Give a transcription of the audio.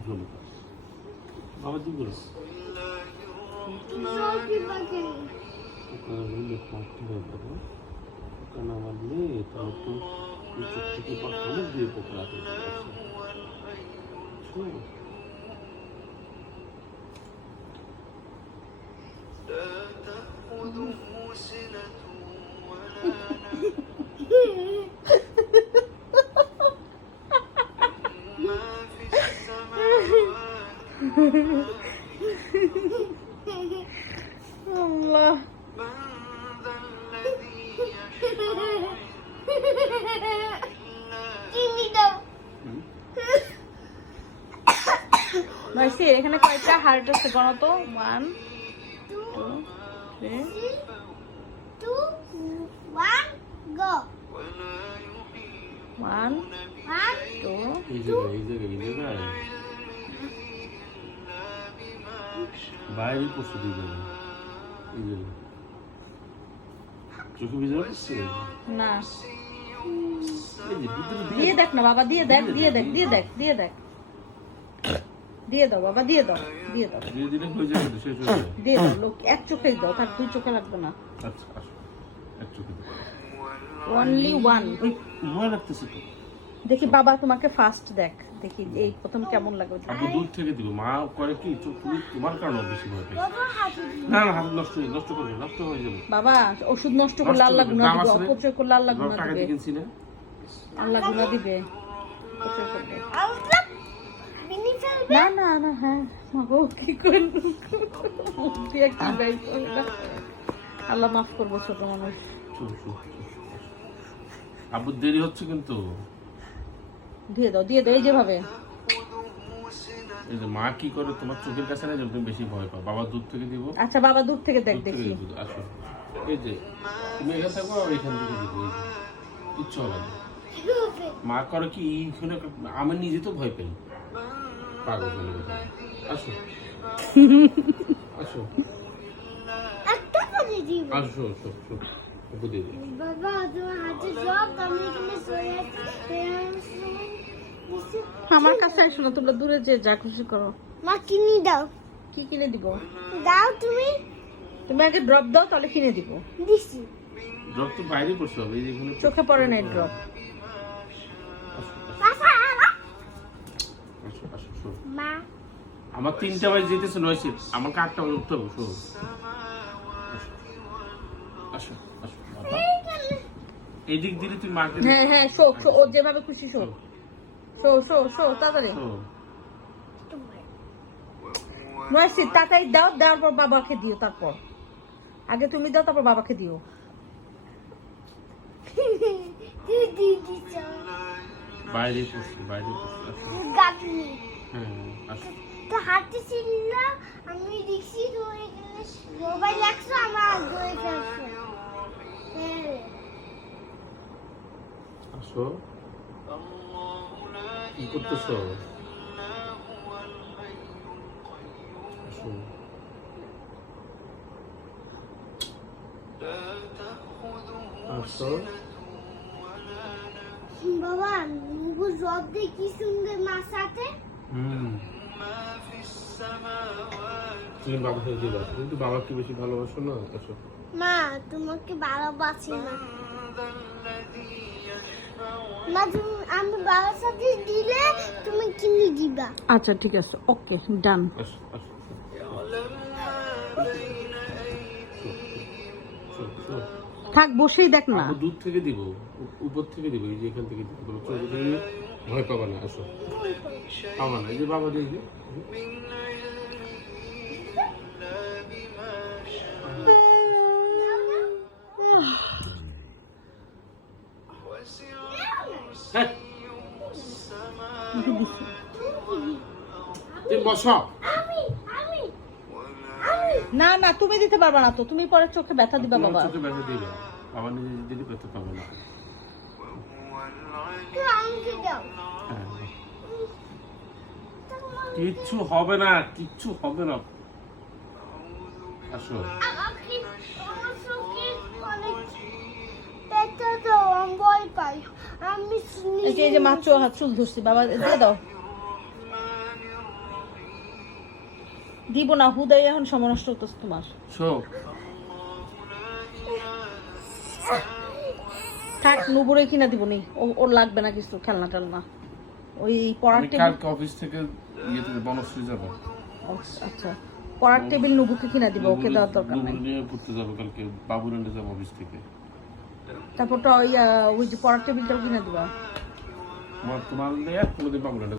শীঘ্রম বাবা কি বলে কানা মারলে তাহলে তো চোখ থেকে বা কামড় দিয়ে পোকা আল্লাহ মাসি এখানে কয়টা হার্ট আছে গণো তো 1 2 3 2 1 গো 1 2 এই জায়গায় বাইরে পড়ছে দুজন এই যে চোখে ভিজে পড়ছে না এই যে ভিতরে দিয়ে দেখ না বাবা দিয়ে দেখ দিয়ে দাও বাবা দিয়ে দাও দিয়ে দিলে হয়ে যাবে শেষ হয়ে যাবে দিয়ে দাও লোক এক চোখেই দাও তার দুই চোখে লাগবে না আচ্ছা আসো এক চোখে অনলি 1 ভয় লাগতেছে তো দেখি বাবা তোমাকে ফার্স্ট দেখ দেখি এই প্রথম কেমন লাগবে আপনি দূর থেকে দিব মা করে কি চোখ তুমি তোমার কারণে বেশি ভয় পাই না হাত নষ্ট করবে নষ্ট হয়ে যাবে বাবা ওষুধ নষ্ট করলে আল্লাহ গুনাহ দিবে অপচয় করলে আল্লাহ গুনাহ টাকা দিবে দিয়ে কিনছি না আল্লাহ গুনাহ দিবে অপচয় করলে মিনি ফেলবে না না না হ্যাঁ মাগো কি করব দিয়ে কি গাই আল্লাহ মাফ করবো ছোট মানুষ আব্বু দেরি হচ্ছে কিন্তু দিয়ে দাও এই যেভাবে এই যে মা কি করে তোমার চোখের কাছে না যখন বেশি ভয় পাও বাবা দুধ থেকে দিব আচ্ছা বাবা দূর থেকে দেখ দেখি আসো এই যে তুমি এখানে থাকো আর এখান থেকে দিব কিচ্ছু হবে না মা করে কি এইখানে আমি নিজে তো ভয় পাই পাগল হয়ে গেছে আসো আসো একটা করে দিব আসো ওকে দিয়ে দিই বাবা তোমার হাতে সব আমি এখানে শুয়ে আছি আমার কাছে আসো না তোমরা দূরে যে যা খুশি করো মা কিনে দাও কি কিনে দিব দাও তুমি আগে ড্রপ দাও তাহলে কিনে দিব দিছি ড্রপ তো বাইরে পড়ছে হবে এই যেখানে চোখে পড়ে নাই ড্রপ আসো মা আমার 3টা বাজে যেতেছে 9 আমার 8টা বাজে উঠতে হবে শো আসো বাবা এদিক দিলে তুই মাকে হ্যাঁ শো ও যেভাবে খুশি শো তাড়াতাড়ি নয়সি তাড়াতাড়ি দেওয়ার পর বাবাকে দিও তারপর আগে তুমি দাও তারপর বাবাকে দিও বাইরে পড়ছে গাটনি হ্যাঁ আসো তো হাঁটতেছিল না আমি দেখছি তো এখানে মোবাইল রাখছো আমার ধরে ফেলছো আসো কি করতেছো আসো আসো বাবা নুগু জব দিয়ে কি সুন্দর মাছ আছে তুমি বাবাকে দিবা কিন্তু বাবাকে বেশি ভালোবাসো না আসো মা তোমাকে ভালোবাসি না না তুমি আমি বাবার সাথে দিলে তুমি কিনে দিবা আচ্ছা ঠিক আছে ওকে ডান আসো থাক বসেই দেখ না দুধ থেকে দিব উপর থেকে দিব এই যে এখান থেকে দিব চোখ দিয়ে ভয় পাবা না আসো পাবা না এই যে বাবা দিয়ে বসো না না তুমি দিতে পারবা না তো তুমি পরে চোখে ব্যথা দিবা বাবা চোখে ব্যথা দিবা বাবা নিজে দিলে ব্যথা পাবে না কিচ্ছু হবে না আসো এই যে মাত্র হাত চুল ধরছি বাবা দিয়ে দাও দিব না, হুদাই এখন সময় নষ্ট হতেছে তোমার। শোক থাক, নুপুরে কিনা দিব নি, ওর লাগবে না কিছু খেলনা টেলনা। ওই পড়ার আমি টেবিল, কালকে অফিস থেকে ইয়ে থেকে বনশ্রী যাবো। আচ্ছা পড়ার টেবিল নুপুকে কিনা দিব, ওকে দেওয়ার দরকার নাই। নুপুর নিয়ে পড়তে যাবো কালকে, বাবুর এনে যাবো অফিস থেকে। তারপর তো ওই যে পড়ার টেবিলটাও কিনা দিবা। তোমার কোনোদিন বাবুর এনে